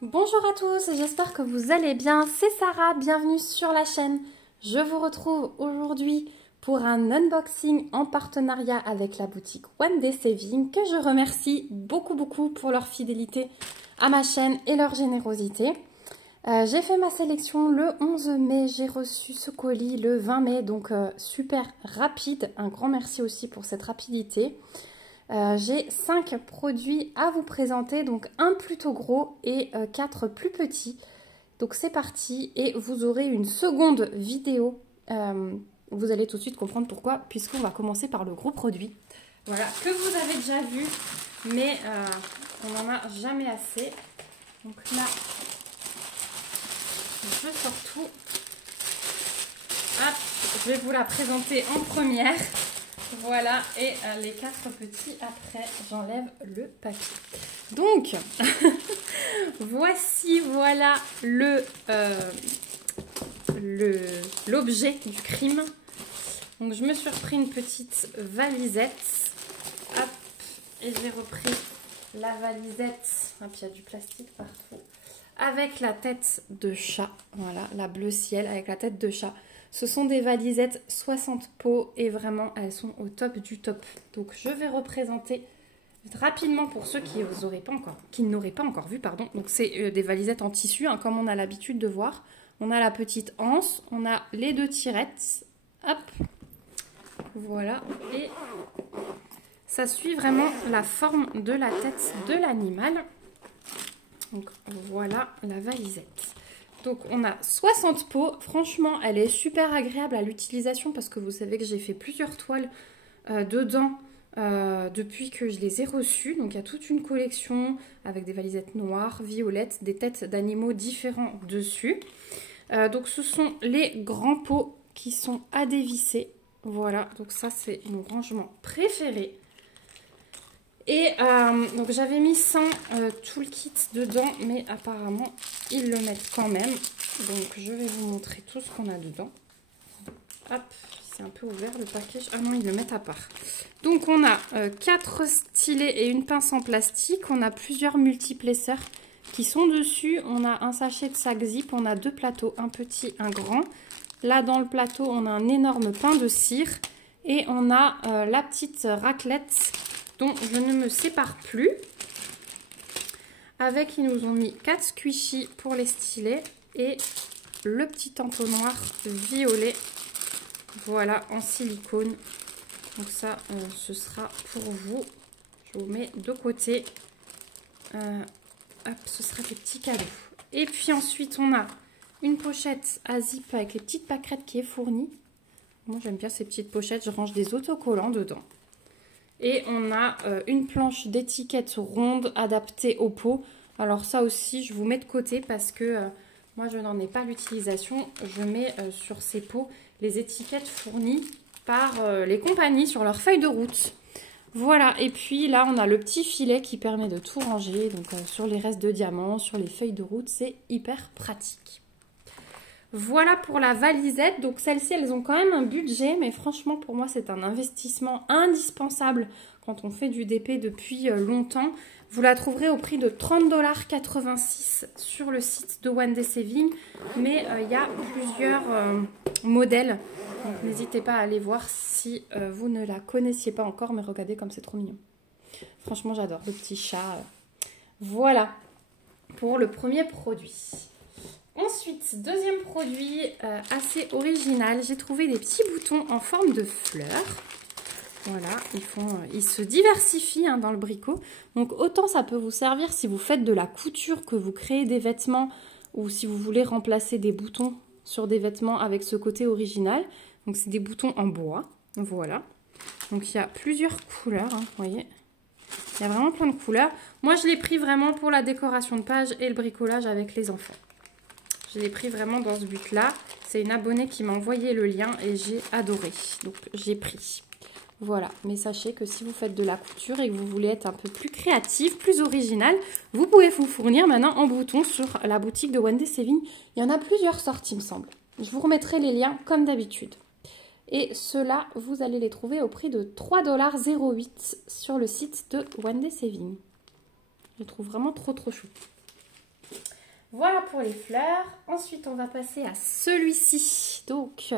Bonjour à tous, j'espère que vous allez bien, c'est Sarah, bienvenue sur la chaîne. Je vous retrouve aujourd'hui pour un unboxing en partenariat avec la boutique One Day Saving que je remercie beaucoup pour leur fidélité à ma chaîne et leur générosité. J'ai fait ma sélection le 11 mai, j'ai reçu ce colis le 20 mai, donc super rapide, un grand merci aussi pour cette rapidité. J'ai 5 produits à vous présenter, donc un plutôt gros et 4 plus petits. Donc c'est parti et vous aurez une seconde vidéo. Vous allez tout de suite comprendre pourquoi, puisqu'on va commencer par le gros produit. Voilà, que vous avez déjà vu, mais on n'en a jamais assez. Donc là, je sors tout. Hop, je vais vous la présenter en première. Voilà, et les 4 petits, après, j'enlève le papier. Donc, voici, voilà l'objet du crime. Donc, je me suis repris une petite valisette. Hop, et j'ai repris la valisette. Hop, il y a du plastique partout. Avec la tête de chat. Voilà, la bleu ciel avec la tête de chat. Ce sont des valisettes 60 pots et vraiment elles sont au top du top. Donc je vais représenter rapidement pour ceux qui n'auraient pas encore vu. Pardon. Donc c'est des valisettes en tissu hein, comme on a l'habitude de voir. On a la petite anse, on a les 2 tirettes. Hop, voilà. Et ça suit vraiment la forme de la tête de l'animal. Donc voilà la valisette. Donc on a 60 pots, franchement elle est super agréable à l'utilisation parce que vous savez que j'ai fait plusieurs toiles dedans depuis que je les ai reçues. Donc il y a toute une collection avec des valisettes noires, violettes, des têtes d'animaux différents dessus. Donc ce sont les grands pots qui sont à dévisser. Voilà, donc ça c'est mon rangement préféré. Et donc j'avais mis sans tout le kit dedans, mais apparemment ils le mettent quand même. Donc je vais vous montrer tout ce qu'on a dedans. Hop, c'est un peu ouvert le package. Ah non, ils le mettent à part. Donc on a 4 stylets et une pince en plastique. On a plusieurs multiplesseurs qui sont dessus. On a un sachet de sac zip, on a 2 plateaux, un petit, un grand. Là dans le plateau, on a un énorme pain de cire. Et on a la petite raclette dont je ne me sépare plus. Avec, ils nous ont mis 4 squishies pour les stylets et le petit entonnoir violet. Voilà, en silicone. Donc ça, ce sera pour vous. Je vous mets de côté. Hop, ce sera des petits cadeaux. Et puis ensuite, on a une pochette à zip avec les petites pâquerettes qui est fournie. Moi, j'aime bien ces petites pochettes. Je range des autocollants dedans. Et on a une planche d'étiquettes ronde adaptée au pot. Alors ça aussi, je vous mets de côté parce que moi, je n'en ai pas l'utilisation. Je mets sur ces pots les étiquettes fournies par les compagnies sur leur feuille de route. Voilà, et puis là, on a le petit filet qui permet de tout ranger. Donc sur les restes de diamants, sur les feuilles de route, c'est hyper pratique. Voilà pour la valisette. Donc celles-ci, elles ont quand même un budget, mais franchement pour moi c'est un investissement indispensable quand on fait du DP depuis longtemps. Vous la trouverez au prix de 30,86 $ sur le site de One Day Saving, mais il y a plusieurs modèles. Donc n'hésitez pas à aller voir si vous ne la connaissiez pas encore, mais regardez comme c'est trop mignon. Franchement j'adore le petit chat. Voilà pour le premier produit. Ensuite, deuxième produit assez original, j'ai trouvé des petits boutons en forme de fleurs. Voilà, ils se diversifient hein, dans le bricot. Donc autant ça peut vous servir si vous faites de la couture, que vous créez des vêtements ou si vous voulez remplacer des boutons sur des vêtements avec ce côté original. Donc c'est des boutons en bois, voilà. Donc il y a plusieurs couleurs, hein, vous voyez. Il y a vraiment plein de couleurs. Moi je l'ai pris vraiment pour la décoration de page et le bricolage avec les enfants. Je l'ai pris vraiment dans ce but-là. C'est une abonnée qui m'a envoyé le lien et j'ai adoré. Donc, j'ai pris. Voilà. Mais sachez que si vous faites de la couture et que vous voulez être un peu plus créative, plus original, vous pouvez vous fournir maintenant en boutons sur la boutique de One Day Saving. Il y en a plusieurs sortes, il me semble. Je vous remettrai les liens comme d'habitude. Et ceux-là, vous allez les trouver au prix de 3,08 $ sur le site de One Day Saving. Je les trouve vraiment trop chou. Voilà pour les fleurs. Ensuite, on va passer à celui-ci. Donc,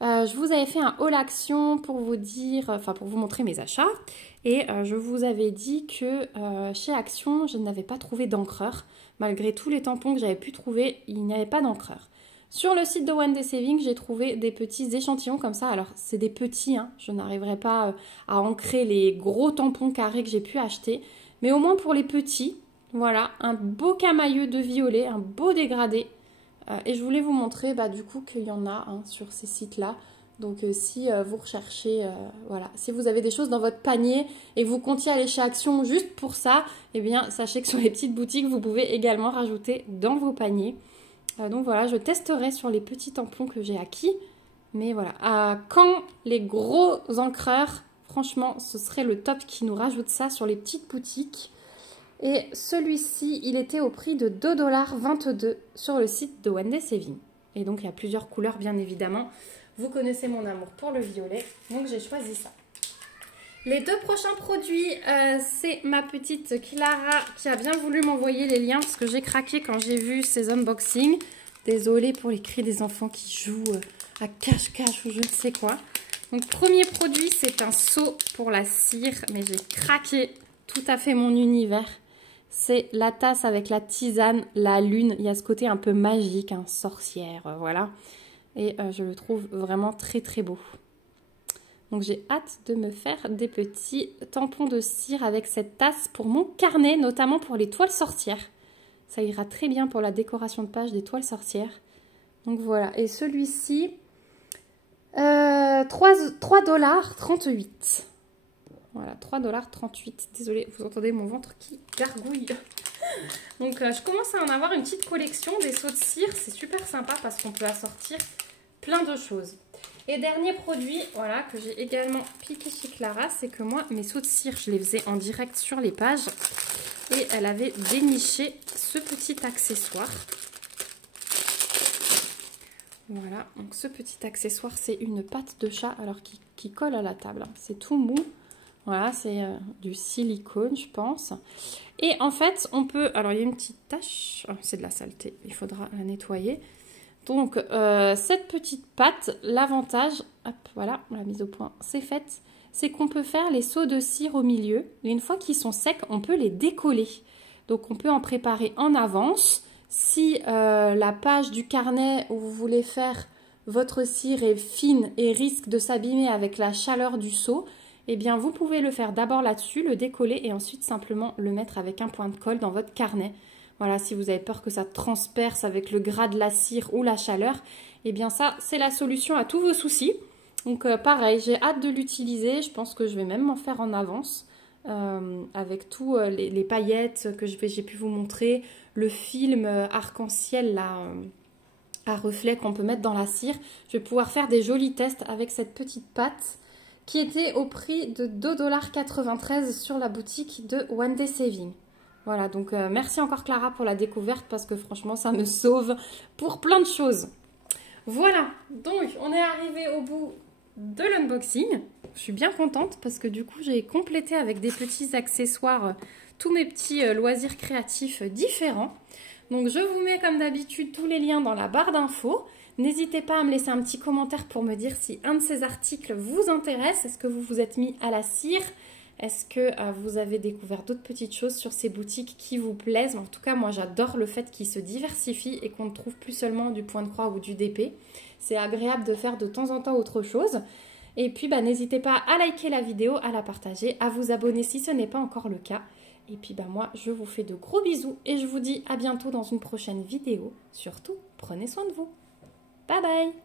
je vous avais fait un haul action pour vous dire, enfin pour vous montrer mes achats. Et je vous avais dit que chez Action, je n'avais pas trouvé d'encreur. Malgré tous les tampons que j'avais pu trouver, il n'y avait pas d'encreur. Sur le site de One Day Saving, j'ai trouvé des petits échantillons comme ça. Alors, c'est des petits, hein. Je n'arriverai pas à ancrer les gros tampons carrés que j'ai pu acheter. Mais au moins pour les petits, voilà, un beau camailleux de violet, un beau dégradé. Et je voulais vous montrer du coup qu'il y en a sur ces sites-là. Donc si vous recherchez, voilà, si vous avez des choses dans votre panier et vous comptiez aller chez Action juste pour ça, eh bien sachez que sur les petites boutiques, vous pouvez également rajouter dans vos paniers. Donc voilà, je testerai sur les petits tampons que j'ai acquis. Mais voilà, quand les gros encreurs, franchement, ce serait le top qui nous rajoute ça sur les petites boutiques. Et celui-ci, il était au prix de 2,22 $ sur le site de One Day Saving. Et donc, il y a plusieurs couleurs, bien évidemment. Vous connaissez mon amour pour le violet, donc j'ai choisi ça. Les deux prochains produits, c'est ma petite Clara qui a bien voulu m'envoyer les liens parce que j'ai craqué quand j'ai vu ces unboxings. Désolée pour les cris des enfants qui jouent à cache-cache ou je ne sais quoi. Donc, premier produit, c'est un seau pour la cire, mais j'ai craqué, tout à fait mon univers. C'est la tasse avec la tisane, la lune. Il y a ce côté un peu magique, sorcière, voilà. Et je le trouve vraiment très très beau. Donc j'ai hâte de me faire des petits tampons de cire avec cette tasse pour mon carnet, notamment pour les toiles sorcières. Ça ira très bien pour la décoration de page des toiles sorcières. Donc voilà, et celui-ci, 3,38 $. Voilà, 3,38 $. Désolée, vous entendez mon ventre qui gargouille. Donc, je commence à en avoir une petite collection des seaux de cire. C'est super sympa parce qu'on peut assortir plein de choses. Et dernier produit, voilà, que j'ai également piqué chez Clara, c'est que moi, mes seaux de cire, je les faisais en direct sur les pages. Et elle avait déniché ce petit accessoire. Voilà, donc ce petit accessoire, c'est une patte de chat, alors qui colle à la table. C'est tout mou. Voilà, c'est du silicone, je pense. Et en fait, on peut... Alors, il y a une petite tache. Oh, c'est de la saleté. Il faudra la nettoyer. Donc, cette petite pâte, l'avantage... Hop, voilà, la mise au point, c'est fait. C'est qu'on peut faire les seaux de cire au milieu. Et une fois qu'ils sont secs, on peut les décoller. Donc, on peut en préparer en avance. Si la page du carnet où vous voulez faire votre cire est fine et risque de s'abîmer avec la chaleur du seau, eh bien, vous pouvez le faire d'abord là-dessus, le décoller et ensuite simplement le mettre avec un point de colle dans votre carnet. Voilà, si vous avez peur que ça transperce avec le gras de la cire ou la chaleur, eh bien ça, c'est la solution à tous vos soucis. Donc, pareil, j'ai hâte de l'utiliser. Je pense que je vais même m'en faire en avance avec tous les paillettes que j'ai pu vous montrer, le film arc-en-ciel là, à reflets qu'on peut mettre dans la cire. Je vais pouvoir faire des jolis tests avec cette petite pâte qui était au prix de 2,93 $ sur la boutique de One Day Saving. Voilà, donc merci encore Clara pour la découverte parce que franchement, ça me sauve pour plein de choses. Voilà, donc on est arrivé au bout de l'unboxing. Je suis bien contente parce que du coup, j'ai complété avec des petits accessoires tous mes petits loisirs créatifs différents. Donc, je vous mets comme d'habitude tous les liens dans la barre d'infos. N'hésitez pas à me laisser un petit commentaire pour me dire si un de ces articles vous intéresse. Est-ce que vous vous êtes mis à la cire? Est-ce que vous avez découvert d'autres petites choses sur ces boutiques qui vous plaisent? En tout cas, moi, j'adore le fait qu'ils se diversifient et qu'on ne trouve plus seulement du point de croix ou du DP. C'est agréable de faire de temps en temps autre chose. Et puis, n'hésitez pas à liker la vidéo, à la partager, à vous abonner si ce n'est pas encore le cas. Et puis, moi, je vous fais de gros bisous et je vous dis à bientôt dans une prochaine vidéo. Surtout, prenez soin de vous. Bye bye!